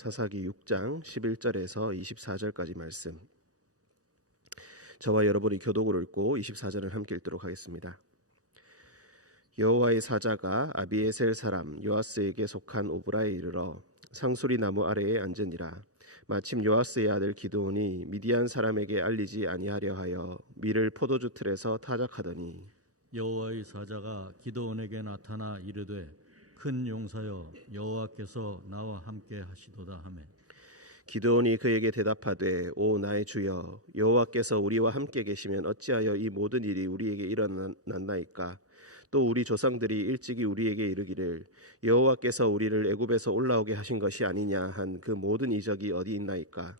사사기 6장 11절에서 24절까지 말씀. 저와 여러분이 교독을 읽고 24절을 함께 읽도록 하겠습니다. 여호와의 사자가 아비에셀 사람 요아스에게 속한 오브라에 이르러 상수리 나무 아래에 앉으니라. 마침 요아스의 아들 기드온이 미디안 사람에게 알리지 아니하려 하여 밀을 포도주 틀에서 타작하더니 여호와의 사자가 기드온에게 나타나 이르되 큰 용사여 여호와께서 나와 함께 하시도다 하매 기드온이 그에게 대답하되 오 나의 주여 여호와께서 우리와 함께 계시면 어찌하여 이 모든 일이 우리에게 일어났나이까. 또 우리 조상들이 일찍이 우리에게 이르기를 여호와께서 우리를 애굽에서 올라오게 하신 것이 아니냐 한 그 모든 이적이 어디 있나이까.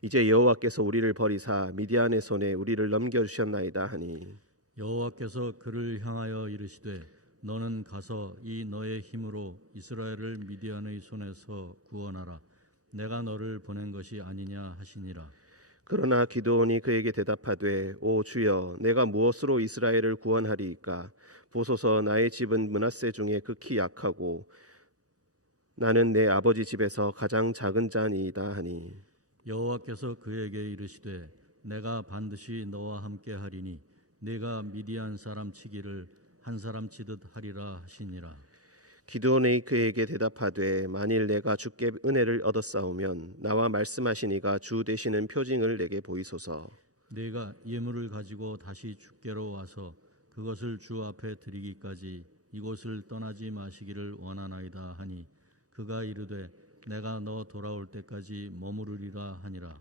이제 여호와께서 우리를 버리사 미디안의 손에 우리를 넘겨주셨나이다 하니 여호와께서 그를 향하여 이르시되 너는 가서 이 너의 힘으로 이스라엘을 미디안의 손에서 구원하라. 내가 너를 보낸 것이 아니냐 하시니라. 그러나 기드온이 그에게 대답하되 오 주여 내가 무엇으로 이스라엘을 구원하리이까. 보소서 나의 집은 므낫세 중에 극히 약하고 나는 내 아버지 집에서 가장 작은 자니이다 하니 여호와께서 그에게 이르시되 내가 반드시 너와 함께 하리니 네가 미디안 사람 치기를 한 사람 치듯 하리라 하시니라. 기드온이 그에게 대답하되 만일 내가 주께 은혜를 얻었사오면 나와 말씀하신 이가 주 되시는 표징을 내게 보이소서. 네가 예물을 가지고 다시 주께로 와서 그것을 주 앞에 드리기까지 이곳을 떠나지 마시기를 원하나이다 하니 그가 이르되 내가 너 돌아올 때까지 머무르리라 하니라.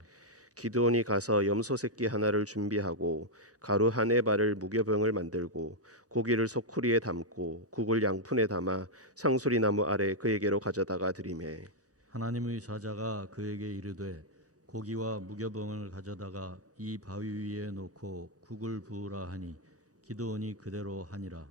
기드온이 가서 염소 새끼 하나를 준비하고 가루 한 에바를 무교병을 만들고 고기를 소쿠리에 담고 국을 양푼에 담아 상수리 나무 아래 그에게로 가져다가 드리매 하나님의 사자가 그에게 이르되 고기와 무교병을 가져다가 이 바위 위에 놓고 국을 부으라 하니 기드온이 그대로 하니라.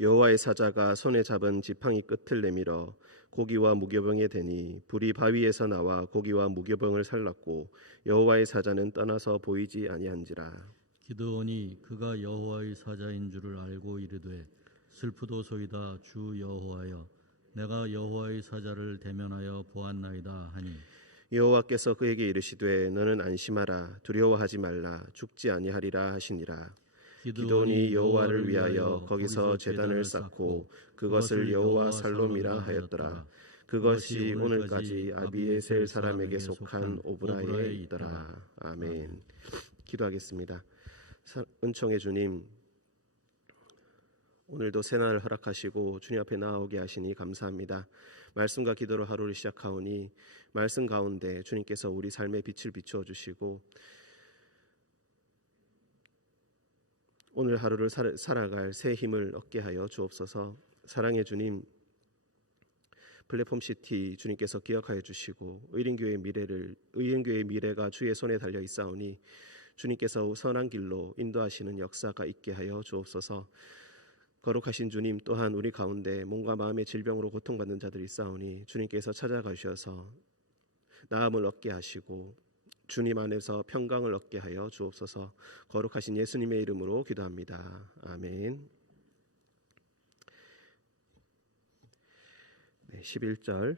여호와의 사자가 손에 잡은 지팡이 끝을 내밀어 고기와 무교병에 대니 불이 바위에서 나와 고기와 무교병을 살랐고 여호와의 사자는 떠나서 보이지 아니한지라. 기드온이 그가 여호와의 사자인 줄을 알고 이르되 슬프도소이다 주 여호와여 내가 여호와의 사자를 대면하여 보았나이다 하니 여호와께서 그에게 이르시되 너는 안심하라 두려워하지 말라 죽지 아니하리라 하시니라. 기드온이 여호와를 위하여 거기서 제단을 쌓고 그것을 여호와 살롬이라 하였더라. 그것이 오늘까지 아비에셀 사람에게 속한 오브라에 있더라. 아멘. 기도하겠습니다. 은총의 주님, 오늘도 새날을 허락하시고 주님 앞에 나아오게 하시니 감사합니다. 말씀과 기도로 하루를 시작하오니 말씀 가운데 주님께서 우리 삶의 빛을 비추어 주시고 오늘 하루를 살아갈 새 힘을 얻게 하여 주옵소서. 사랑의 주님, 플랫폼시티 주님께서 기억하여 주시고 의인교회의 미래가 주의 손에 달려 있사오니 주님께서 선한 길로 인도하시는 역사가 있게 하여 주옵소서. 거룩하신 주님, 또한 우리 가운데 몸과 마음의 질병으로 고통받는 자들이 있사오니 주님께서 찾아가셔서 나음을 얻게 하시고 주님 안에서 평강을 얻게 하여 주옵소서. 거룩하신 예수님의 이름으로 기도합니다. 아멘. 11절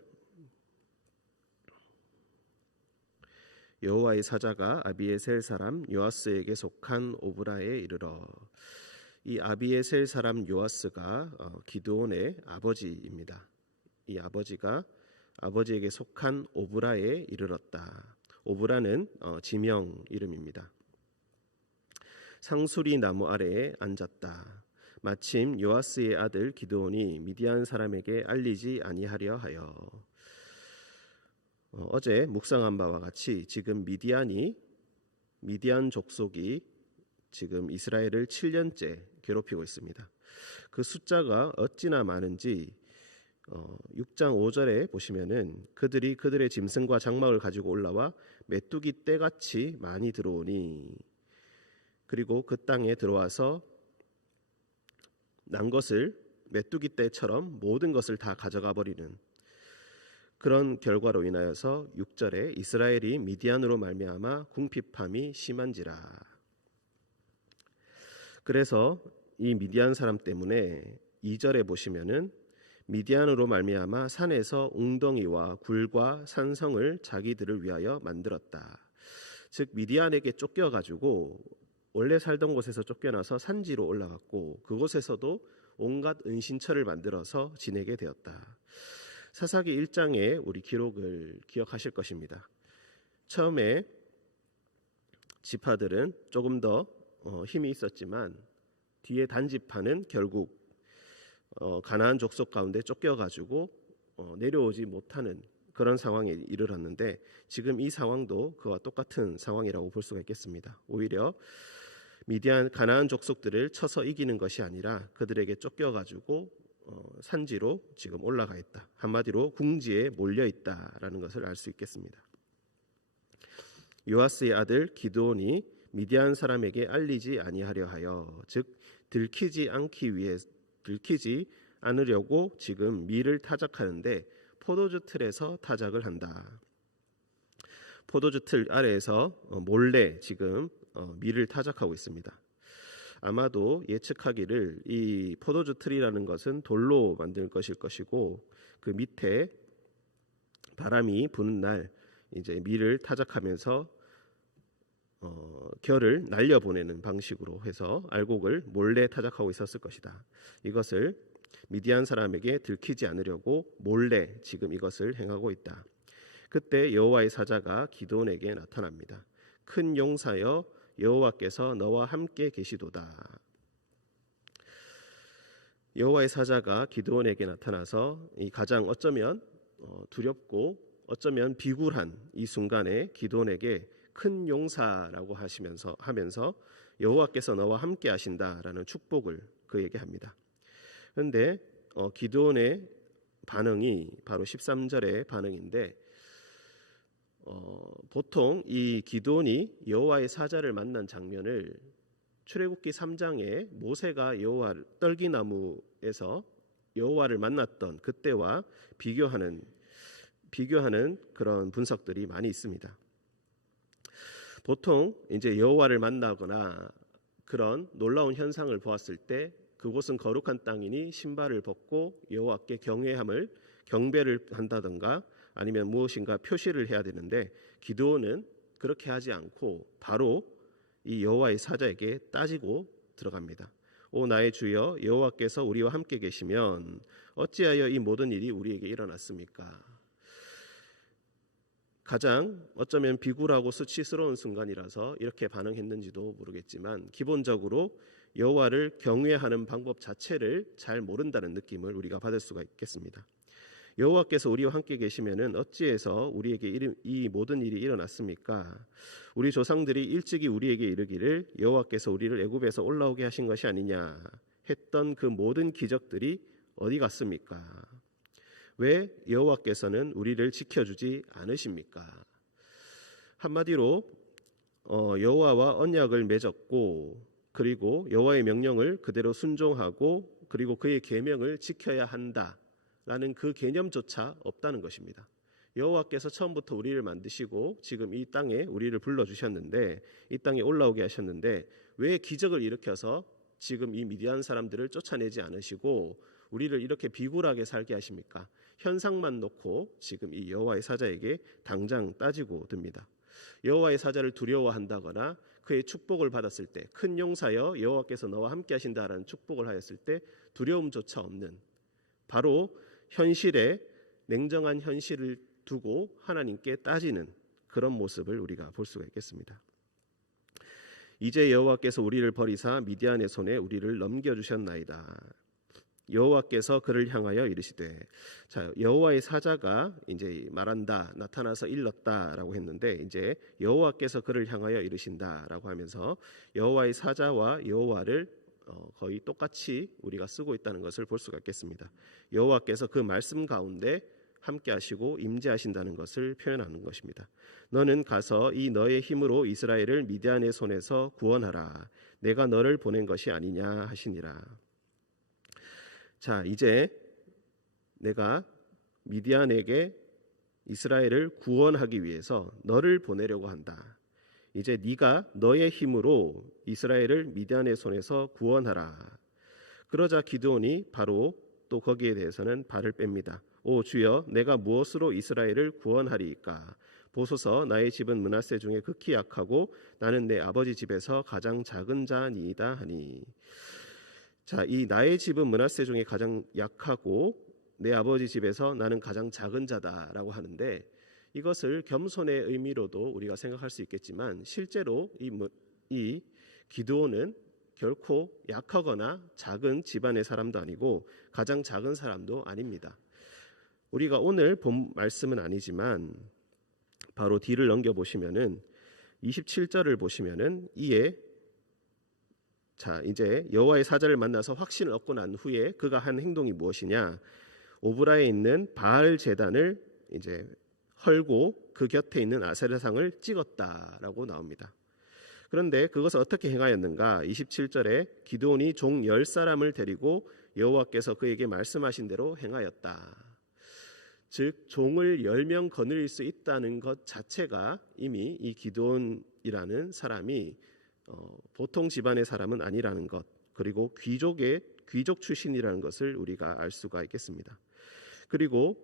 여호와의 사자가 아비에셀 사람 요아스에게 속한 오브라에 이르러. 이 아비에셀 사람 요아스가 기드온의 아버지입니다. 이 아버지가 아버지에게 속한 오브라에 이르렀다. 오브라는 지명 이름입니다. 상수리 나무 아래에 앉았다. 마침 요아스의 아들 기드온이 미디안 사람에게 알리지 아니하려 하여. 어제 묵상한 바와 같이 지금 미디안 족속이 지금 이스라엘을 7년째 괴롭히고 있습니다. 그 숫자가 어찌나 많은지 6장 5절에 보시면은 그들의 짐승과 장막을 가지고 올라와 메뚜기 떼같이 많이 들어오니 그리고 그 땅에 들어와서 난 것을 메뚜기 떼처럼 모든 것을 다 가져가 버리는 그런 결과로 인하여서 6절에 이스라엘이 미디안으로 말미암아 궁핍함이 심한지라. 그래서 이 미디안 사람 때문에 2절에 보시면은 미디안으로 말미암아 산에서 웅덩이와 굴과 산성을 자기들을 위하여 만들었다. 즉 미디안에게 쫓겨가지고 원래 살던 곳에서 쫓겨나서 산지로 올라갔고 그곳에서도 온갖 은신처를 만들어서 지내게 되었다. 사사기 1장의 우리 기록을 기억하실 것입니다. 처음에 지파들은 조금 더 힘이 있었지만 뒤에 단지파는 결국 가나안 족속 가운데 쫓겨가지고 내려오지 못하는 그런 상황에 이르렀는데 지금 이 상황도 그와 똑같은 상황이라고 볼 수가 있겠습니다. 오히려 미디안 가나안 족속들을 쳐서 이기는 것이 아니라 그들에게 쫓겨가지고 산지로 지금 올라가 있다. 한마디로 궁지에 몰려 있다라는 것을 알 수 있겠습니다. 요아스의 아들 기드온이 미디안 사람에게 알리지 아니하려 하여 즉 들키지 않으려고 지금 밀을 타작하는데 포도주 틀에서 타작을 한다. 포도주 틀 아래에서 몰래 지금 밀을 타작하고 있습니다. 아마도 예측하기를 이 포도주 틀이라는 것은 돌로 만들 것일 것이고 그 밑에 바람이 부는 날 이제 밀을 타작하면서 결을 날려보내는 방식으로 해서 알곡을 몰래 타작하고 있었을 것이다. 이것을 미디안 사람에게 들키지 않으려고 몰래 지금 이것을 행하고 있다. 그때 여호와의 사자가 기드온에게 나타납니다. 큰 용사여 여호와께서 너와 함께 계시도다. 여호와의 사자가 기드온에게 나타나서 이 가장 어쩌면 두렵고 어쩌면 비굴한 이 순간에 기드온에게 큰 용사라고 하면서 여호와께서 너와 함께 하신다라는 축복을 그에게 합니다. 그런데 기드온의 반응이 바로 13절의 반응인데 보통 이 기드온이 여호와의 사자를 만난 장면을 출애굽기 3장에 모세가 여호와를 떨기나무에서 여호와를 만났던 그때와 비교하는 그런 분석들이 많이 있습니다. 보통 이제 여호와를 만나거나 그런 놀라운 현상을 보았을 때 그곳은 거룩한 땅이니 신발을 벗고 여호와께 경배를 한다든가 아니면 무엇인가 표시를 해야 되는데 기드온은 그렇게 하지 않고 바로 이 여호와의 사자에게 따지고 들어갑니다. 오 나의 주여 여호와께서 우리와 함께 계시면 어찌하여 이 모든 일이 우리에게 일어났습니까? 가장 어쩌면 비굴하고 수치스러운 순간이라서 이렇게 반응했는지도 모르겠지만 기본적으로 여호와를 경외하는 방법 자체를 잘 모른다는 느낌을 우리가 받을 수가 있겠습니다. 여호와께서 우리와 함께 계시면은 어찌해서 우리에게 이 모든 일이 일어났습니까? 우리 조상들이 일찍이 우리에게 이르기를 여호와께서 우리를 애굽에서 올라오게 하신 것이 아니냐 했던 그 모든 기적들이 어디 갔습니까? 왜 여호와께서는 우리를 지켜주지 않으십니까? 한마디로 여호와와 언약을 맺었고 그리고 여호와의 명령을 그대로 순종하고 그리고 그의 계명을 지켜야 한다라는 그 개념조차 없다는 것입니다. 여호와께서 처음부터 우리를 만드시고 지금 이 땅에 우리를 불러주셨는데 이 땅에 올라오게 하셨는데 왜 기적을 일으켜서 지금 이 미디안 사람들을 쫓아내지 않으시고 우리를 이렇게 비굴하게 살게 하십니까? 현상만 놓고 지금 이 여호와의 사자에게 당장 따지고 듭니다. 여호와의 사자를 두려워한다거나 그의 축복을 받았을 때 큰 용사여 여호와께서 너와 함께 하신다라는 축복을 하였을 때 두려움조차 없는 바로 현실에 냉정한 현실을 두고 하나님께 따지는 그런 모습을 우리가 볼 수가 있겠습니다. 이제 여호와께서 우리를 버리사 미디안의 손에 우리를 넘겨주셨나이다. 여호와께서 그를 향하여 이르시되 자 여호와의 사자가 이제 말한다 나타나서 일렀다라고 했는데 이제 여호와께서 그를 향하여 이르신다라고 하면서 여호와의 사자와 여호와를 거의 똑같이 우리가 쓰고 있다는 것을 볼 수가 있겠습니다. 여호와께서 그 말씀 가운데 함께 하시고 임재하신다는 것을 표현하는 것입니다. 너는 가서 이 너의 힘으로 이스라엘을 미디안의 손에서 구원하라. 내가 너를 보낸 것이 아니냐 하시니라. 자 이제 내가 미디안에게 이스라엘을 구원하기 위해서 너를 보내려고 한다. 이제 네가 너의 힘으로 이스라엘을 미디안의 손에서 구원하라. 그러자 기드온이 바로 또 거기에 대해서는 발을 뺍니다. 오 주여, 내가 무엇으로 이스라엘을 구원하리이까? 보소서, 나의 집은 므낫세 중에 극히 약하고 나는 내 아버지 집에서 가장 작은 자니이다 하니. 자, 이 나의 집은 므낫세 중에 가장 약하고 내 아버지 집에서 나는 가장 작은 자다라고 하는데, 이것을 겸손의 의미로도 우리가 생각할 수 있겠지만 실제로 이 기드온은 결코 약하거나 작은 집안의 사람도 아니고 가장 작은 사람도 아닙니다. 우리가 오늘 본 말씀은 아니지만 바로 뒤를 넘겨보시면은 27절을 보시면은 이에 자 이제 여호와의 사자를 만나서 확신을 얻고 난 후에 그가 한 행동이 무엇이냐? 오브라에 있는 바알 제단을 이제 헐고 그 곁에 있는 아세라상을 찍었다라고 나옵니다. 그런데 그것을 어떻게 행하였는가? 27절에 기드온이 종 10사람을 데리고 여호와께서 그에게 말씀하신 대로 행하였다. 즉 종을 10명 거느릴 수 있다는 것 자체가 이미 이 기드온이라는 사람이 보통 집안의 사람은 아니라는 것, 그리고 귀족 출신이라는 것을 우리가 알 수가 있겠습니다. 그리고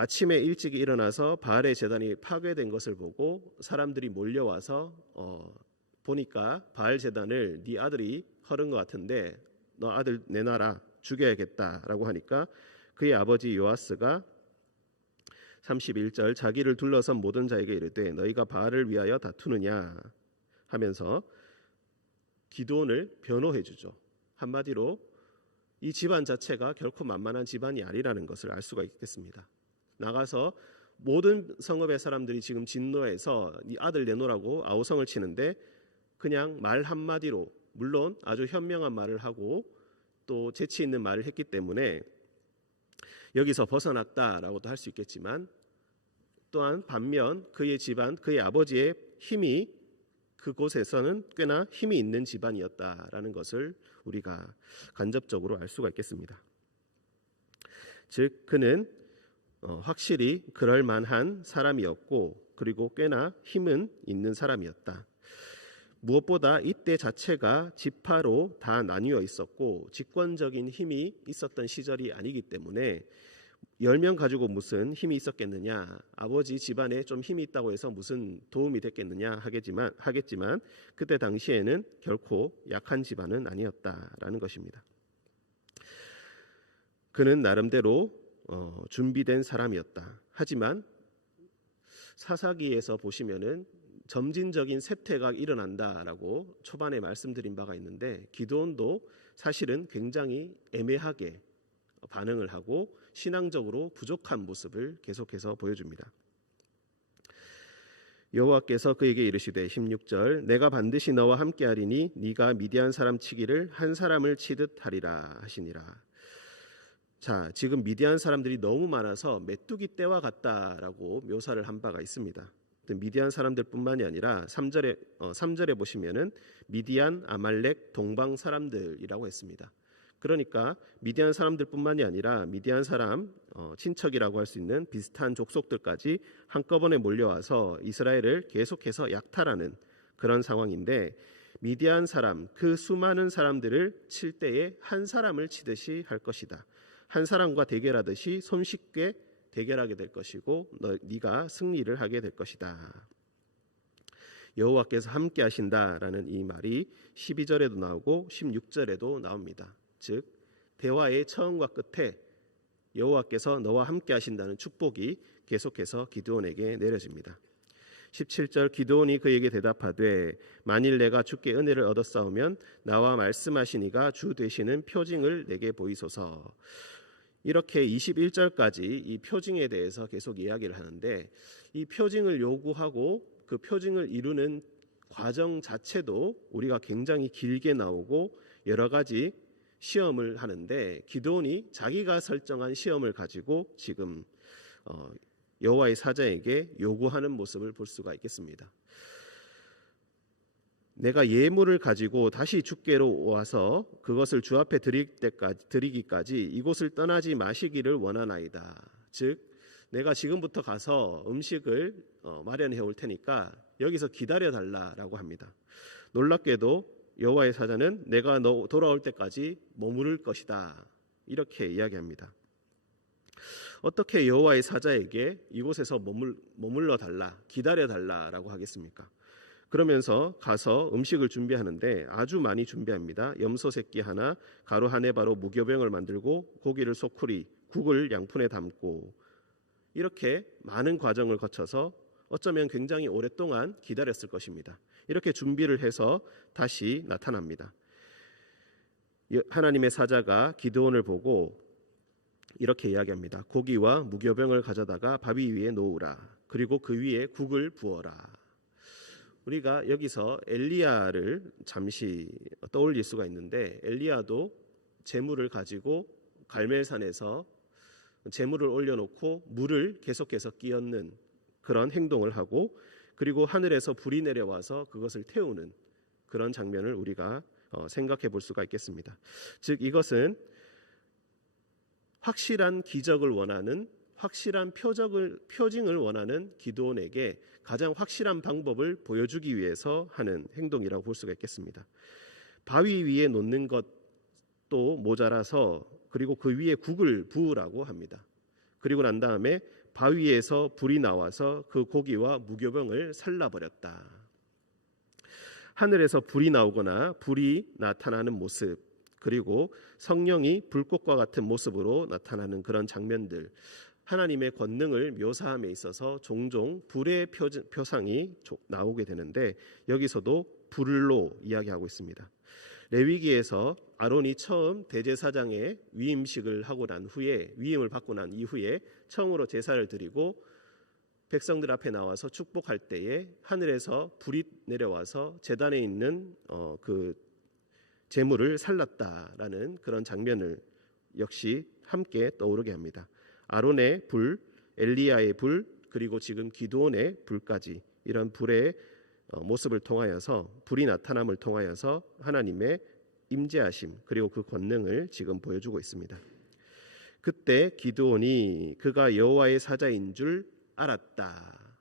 아침에 일찍 일어나서 바알의 제단이 파괴된 것을 보고 사람들이 몰려와서 보니까 바알 제단을 네 아들이 헐은 것 같은데 너 아들 내놔라, 죽여야겠다라고 하니까 그의 아버지 요아스가 31절 자기를 둘러선 모든 자에게 이르되 너희가 바알을 위하여 다투느냐 하면서 기드온을 변호해 주죠. 한마디로 이 집안 자체가 결코 만만한 집안이 아니라는 것을 알 수가 있겠습니다. 나가서 모든 성읍의 사람들이 지금 진노해서 네 아들 내놓으라고 아우성을 치는데 그냥 말 한마디로, 물론 아주 현명한 말을 하고 또 재치 있는 말을 했기 때문에 여기서 벗어났다라고도 할 수 있겠지만, 또한 반면 그의 집안, 그의 아버지의 힘이 그곳에서는 꽤나 힘이 있는 집안이었다라는 것을 우리가 간접적으로 알 수가 있겠습니다. 즉 그는 확실히 그럴 만한 사람이었고 그리고 꽤나 힘은 있는 사람이었다. 무엇보다 이때 자체가 지파로 다 나뉘어 있었고 집권적인 힘이 있었던 시절이 아니기 때문에 10명 가지고 무슨 힘이 있었겠느냐, 아버지 집안에 좀 힘이 있다고 해서 무슨 도움이 됐겠느냐 하겠지만 그때 당시에는 결코 약한 집안은 아니었다라는 것입니다. 그는 나름대로 준비된 사람이었다. 하지만 사사기에서 보시면은 점진적인 쇠퇴가 일어난다라고 초반에 말씀드린 바가 있는데 기드온도 사실은 굉장히 애매하게 반응을 하고 신앙적으로 부족한 모습을 계속해서 보여줍니다. 여호와께서 그에게 이르시되 16절 내가 반드시 너와 함께하리니 네가 미디안 사람 치기를 한 사람을 치듯 하리라 하시니라. 자, 지금 미디안 사람들이 너무 많아서 메뚜기 떼와 같다라고 묘사를 한 바가 있습니다. 미디안 사람들뿐만이 아니라 3절에 보시면은 미디안, 아말렉, 동방 사람들이라고 했습니다. 그러니까 미디안 사람들뿐만이 아니라 미디안 사람 친척이라고 할 수 있는 비슷한 족속들까지 한꺼번에 몰려와서 이스라엘을 계속해서 약탈하는 그런 상황인데, 미디안 사람, 그 수많은 사람들을 칠 때에 한 사람을 치듯이 할 것이다. 한 사람과 대결하듯이 손쉽게 대결하게 될 것이고 네가 승리를 하게 될 것이다. 여호와께서 함께 하신다라는 이 말이 12절에도 나오고 16절에도 나옵니다. 즉 대화의 처음과 끝에 여호와께서 너와 함께 하신다는 축복이 계속해서 기드온에게 내려집니다. 17절 기드온이 그에게 대답하되 만일 내가 주께 은혜를 얻었사오면 나와 말씀하시니가 주 되시는 표징을 내게 보이소서. 이렇게 21절까지 이 표징에 대해서 계속 이야기를 하는데, 이 표징을 요구하고 그 표징을 이루는 과정 자체도 우리가 굉장히 길게 나오고 여러 가지 시험을 하는데, 기드온이 자기가 설정한 시험을 가지고 지금 여호와의 사자에게 요구하는 모습을 볼 수가 있겠습니다. 내가 예물을 가지고 다시 주께로 와서 그것을 주 앞에 드리기까지 이곳을 떠나지 마시기를 원하나이다. 즉 내가 지금부터 가서 음식을 마련해 올 테니까 여기서 기다려 달라라고 합니다. 놀랍게도 여호와의 사자는 내가 너 돌아올 때까지 머무를 것이다 이렇게 이야기합니다. 어떻게 여호와의 사자에게 이곳에서 머물러 달라, 기다려 달라라고 하겠습니까? 그러면서 가서 음식을 준비하는데 아주 많이 준비합니다. 염소 새끼 하나, 가루 한 해바로 무교병을 만들고 고기를 소쿠리, 국을 양푼에 담고 이렇게 많은 과정을 거쳐서 어쩌면 굉장히 오랫동안 기다렸을 것입니다. 이렇게 준비를 해서 다시 나타납니다. 하나님의 사자가 기드온을 보고 이렇게 이야기합니다. 고기와 무교병을 가져다가 바위 위에 놓으라. 그리고 그 위에 국을 부어라. 우리가 여기서 엘리야를 잠시 떠올릴 수가 있는데 엘리야도 재물을 가지고 갈멜산에서 재물을 올려놓고 물을 계속해서 끼얹는 그런 행동을 하고 그리고 하늘에서 불이 내려와서 그것을 태우는 그런 장면을 우리가 생각해 볼 수가 있겠습니다. 즉 이것은 확실한 기적을 원하는 확실한 표징을 원하는 기드온에게 가장 확실한 방법을 보여주기 위해서 하는 행동이라고 볼 수가 있겠습니다. 바위 위에 놓는 것도 모자라서 그리고 그 위에 국을 부으라고 합니다. 그리고 난 다음에 바위에서 불이 나와서 그 고기와 무교병을 살라버렸다. 하늘에서 불이 나오거나 불이 나타나는 모습 그리고 성령이 불꽃과 같은 모습으로 나타나는 그런 장면들 하나님의 권능을 묘사함에 있어서 종종 불의 표상이 나오게 되는데 여기서도 불로 이야기하고 있습니다. 레위기에서 아론이 처음 대제사장의 위임식을 하고 난 후에 위임을 받고 난 이후에 처음으로 제사를 드리고 백성들 앞에 나와서 축복할 때에 하늘에서 불이 내려와서 제단에 있는 그 제물을 살랐다라는 그런 장면을 역시 함께 떠오르게 합니다. 아론의 불, 엘리야의 불, 그리고 지금 기드온의 불까지 이런 불의 모습을 통하여서 불이 나타남을 통하여서 하나님의 임재하심 그리고 그 권능을 지금 보여주고 있습니다. 그때 기드온이 그가 여호와의 사자인 줄 알았다.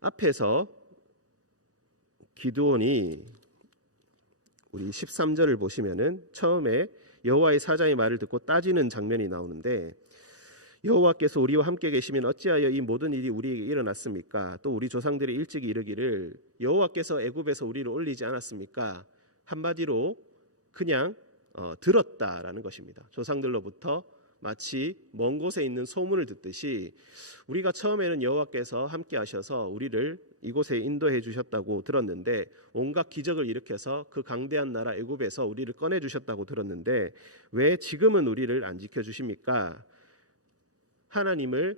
앞에서 기드온이 우리 13절을 보시면은 처음에 여호와의 사자의 말을 듣고 따지는 장면이 나오는데 여호와께서 우리와 함께 계시면 어찌하여 이 모든 일이 우리에게 일어났습니까? 또 우리 조상들이 일찍 이르기를 여호와께서 애굽에서 우리를 올리지 않았습니까? 한마디로 그냥 들었다라는 것입니다. 조상들로부터 마치 먼 곳에 있는 소문을 듣듯이 우리가 처음에는 여호와께서 함께 하셔서 우리를 이곳에 인도해 주셨다고 들었는데 온갖 기적을 일으켜서 그 강대한 나라 애굽에서 우리를 꺼내 주셨다고 들었는데 왜 지금은 우리를 안 지켜 주십니까? 하나님에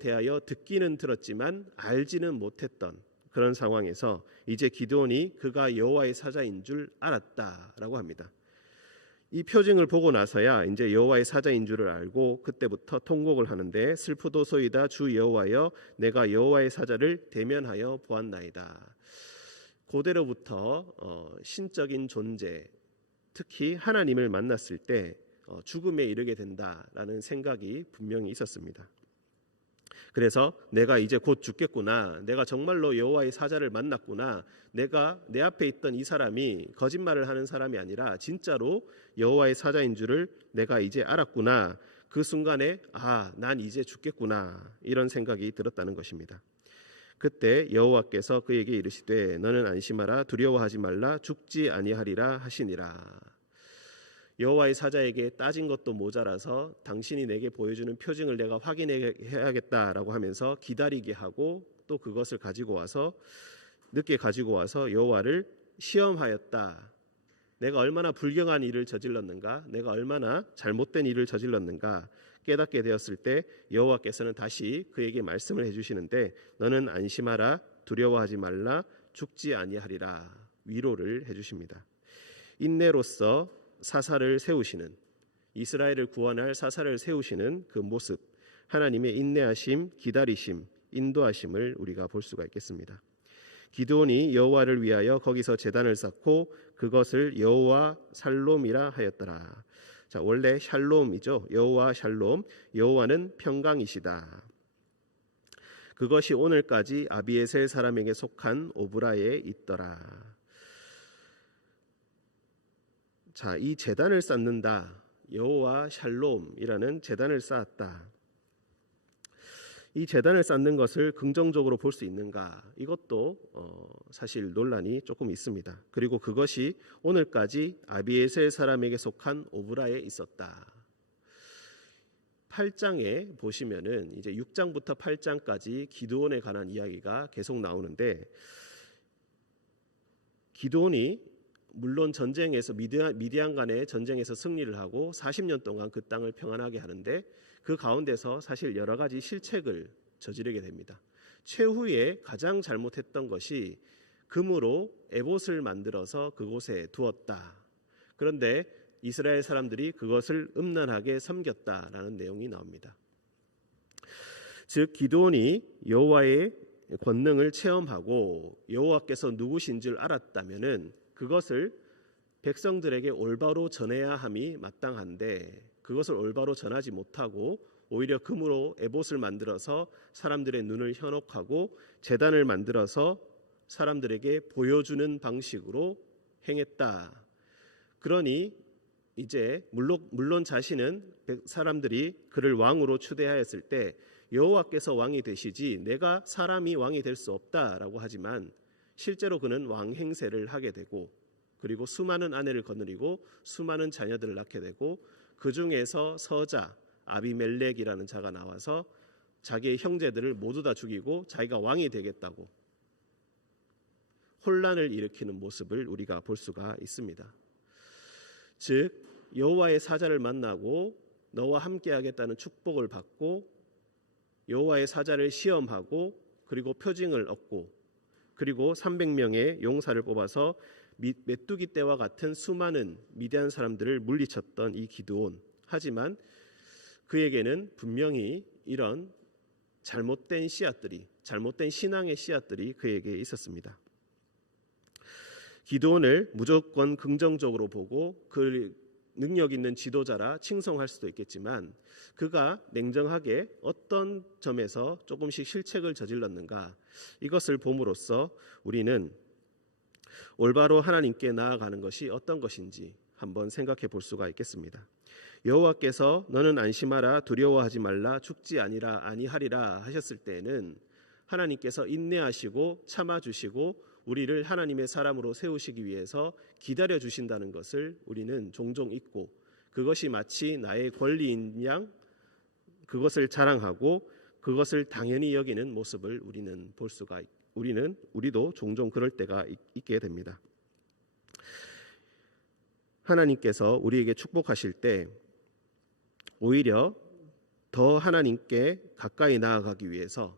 대하여 듣기는 들었지만 알지는 못했던 그런 상황에서 이제 기드온이 그가 여호와의 사자인 줄 알았다라고 합니다. 이 표징을 보고 나서야 이제 여호와의 사자인 줄을 알고 그때부터 통곡을 하는데 슬프도소이다 주 여호와여 내가 여호와의 사자를 대면하여 보았나이다. 고대로부터 신적인 존재 특히 하나님을 만났을 때 죽음에 이르게 된다라는 생각이 분명히 있었습니다. 그래서 내가 이제 곧 죽겠구나. 내가 정말로 여호와의 사자를 만났구나. 내가 내 앞에 있던 이 사람이 거짓말을 하는 사람이 아니라 진짜로 여호와의 사자인 줄을 내가 이제 알았구나. 그 순간에 난 이제 죽겠구나. 이런 생각이 들었다는 것입니다. 그때 여호와께서 그에게 이르시되 너는 안심하라 두려워하지 말라 죽지 아니하리라 하시니라. 여호와의 사자에게 따진 것도 모자라서 당신이 내게 보여주는 표징을 내가 확인해야겠다라고 하면서 기다리게 하고 또 그것을 늦게 가지고 와서 여호와를 시험하였다. 내가 얼마나 불경한 일을 저질렀는가, 내가 얼마나 잘못된 일을 저질렀는가 깨닫게 되었을 때 여호와께서는 다시 그에게 말씀을 해주시는데 너는 안심하라 두려워하지 말라 죽지 아니하리라 위로를 해주십니다. 인내로서 사사를 세우시는 이스라엘을 구원할 사사를 세우시는 그 모습 하나님의 인내하심, 기다리심, 인도하심을 우리가 볼 수가 있겠습니다. 기드온이 여호와를 위하여 거기서 제단을 쌓고 그것을 여호와 샬롬이라 하였더라. 자, 원래 샬롬이죠. 여호와 샬롬, 여호와는 평강이시다. 그것이 오늘까지 아비에셀 사람에게 속한 오브라에 있더라. 자, 이 제단을 쌓는다. 여호와 샬롬이라는 제단을 쌓았다. 이 제단을 쌓는 것을 긍정적으로 볼 수 있는가? 이것도 사실 논란이 조금 있습니다. 그리고 그것이 오늘까지 아비에셀 사람에게 속한 오브라에 있었다. 8장에 보시면은 이제 6장부터 8장까지 기드온에 관한 이야기가 계속 나오는데, 기드온이 물론 전쟁에서 미디안 간의 전쟁에서 승리를 하고 40년 동안 그 땅을 평안하게 하는데, 그 가운데서 사실 여러 가지 실책을 저지르게 됩니다. 최후에 가장 잘못했던 것이 금으로 에봇을 만들어서 그곳에 두었다. 그런데 이스라엘 사람들이 그것을 음란하게 섬겼다라는 내용이 나옵니다. 즉 기드온이 여호와의 권능을 체험하고 여호와께서 누구신 줄 알았다면은 그것을 백성들에게 올바로 전해야 함이 마땅한데, 그것을 올바로 전하지 못하고 오히려 금으로 에봇을 만들어서 사람들의 눈을 현혹하고 제단을 만들어서 사람들에게 보여주는 방식으로 행했다. 그러니 이제 물론 자신은 사람들이 그를 왕으로 추대하였을 때 여호와께서 왕이 되시지 내가 사람이 왕이 될 수 없다라고 하지만, 실제로 그는 왕 행세를 하게 되고, 그리고 수많은 아내를 거느리고 수많은 자녀들을 낳게 되고, 그 중에서 서자 아비멜렉이라는 자가 나와서 자기의 형제들을 모두 다 죽이고 자기가 왕이 되겠다고 혼란을 일으키는 모습을 우리가 볼 수가 있습니다. 즉 여호와의 사자를 만나고 너와 함께하겠다는 축복을 받고 여호와의 사자를 시험하고 그리고 표징을 얻고 그리고 300명의 용사를 뽑아서 메뚜기 떼와 같은 수많은 미디안 사람들을 물리쳤던 이 기드온. 하지만 그에게는 분명히 이런 잘못된 씨앗들이, 잘못된 신앙의 씨앗들이 그에게 있었습니다. 기드온을 무조건 긍정적으로 보고 그 능력 있는 지도자라 칭송할 수도 있겠지만, 그가 냉정하게 어떤 점에서 조금씩 실책을 저질렀는가, 이것을 봄으로써 우리는 올바로 하나님께 나아가는 것이 어떤 것인지 한번 생각해 볼 수가 있겠습니다. 여호와께서 너는 안심하라, 두려워하지 말라, 죽지 아니하리라 하셨을 때에는 하나님께서 인내하시고 참아주시고 우리를 하나님의 사람으로 세우시기 위해서 기다려 주신다는 것을 우리는 종종 잊고, 그것이 마치 나의 권리인 양 그것을 자랑하고 그것을 당연히 여기는 모습을 우리도 종종 그럴 때가 있게 됩니다. 하나님께서 우리에게 축복하실 때 오히려 더 하나님께 가까이 나아가기 위해서,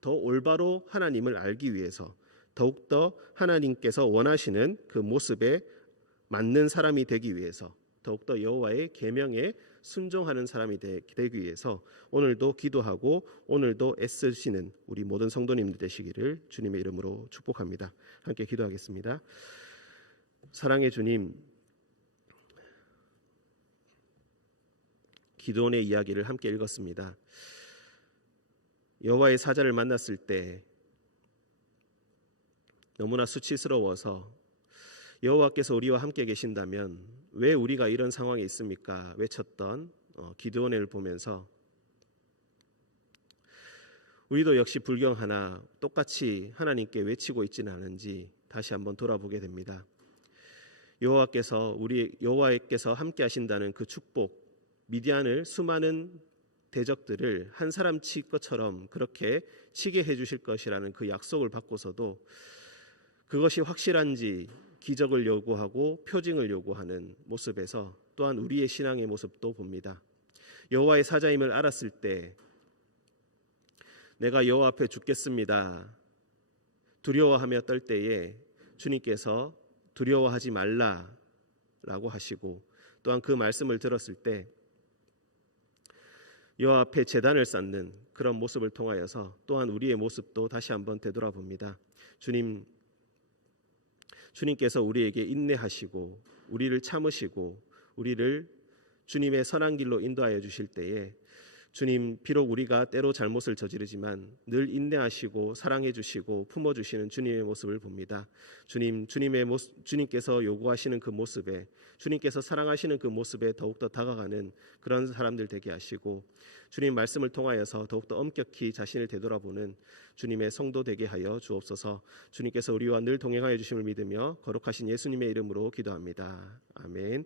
더 올바로 하나님을 알기 위해서, 더욱더 하나님께서 원하시는 그 모습에 맞는 사람이 되기 위해서, 더욱더 여호와의 계명에 순종하는 사람이 되기 위해서 오늘도 기도하고 오늘도 애쓰시는 우리 모든 성도님들 되시기를 주님의 이름으로 축복합니다. 함께 기도하겠습니다. 사랑의 주님, 기드온의 이야기를 함께 읽었습니다. 여호와의 사자를 만났을 때 너무나 수치스러워서 여호와께서 우리와 함께 계신다면 왜 우리가 이런 상황에 있습니까? 외쳤던 기드온을 보면서 우리도 역시 불경하나 똑같이 하나님께 외치고 있지는 않은지 다시 한번 돌아보게 됩니다. 여호와께서 함께 하신다는 그 축복, 미디안을 수많은 대적들을 한 사람 칠 것처럼 그렇게 치게 해주실 것이라는 그 약속을 받고서도 그것이 확실한지 기적을 요구하고 표징을 요구하는 모습에서 또한 우리의 신앙의 모습도 봅니다. 여호와의 사자임을 알았을 때 내가 여호와 앞에 죽겠습니다 두려워하며 떨 때에 주님께서 두려워하지 말라라고 하시고, 또한 그 말씀을 들었을 때 여호와 앞에 제단을 쌓는 그런 모습을 통하여서 또한 우리의 모습도 다시 한번 되돌아봅니다. 주님께서 우리에게 인내하시고 우리를 참으시고 우리를 주님의 선한 길로 인도하여 주실 때에 주님, 비록 우리가 때로 잘못을 저지르지만 늘 인내하시고 사랑해 주시고 품어 주시는 주님의 모습을 봅니다. 주님께서 요구하시는 그 모습에, 주님께서 사랑하시는 그 모습에 더욱더 다가가는 그런 사람들 되게 하시고, 주님 말씀을 통하여서 더욱더 엄격히 자신을 되돌아보는 주님의 성도 되게 하여 주옵소서. 주님께서 우리와 늘 동행하여 주심을 믿으며 거룩하신 예수님의 이름으로 기도합니다. 아멘.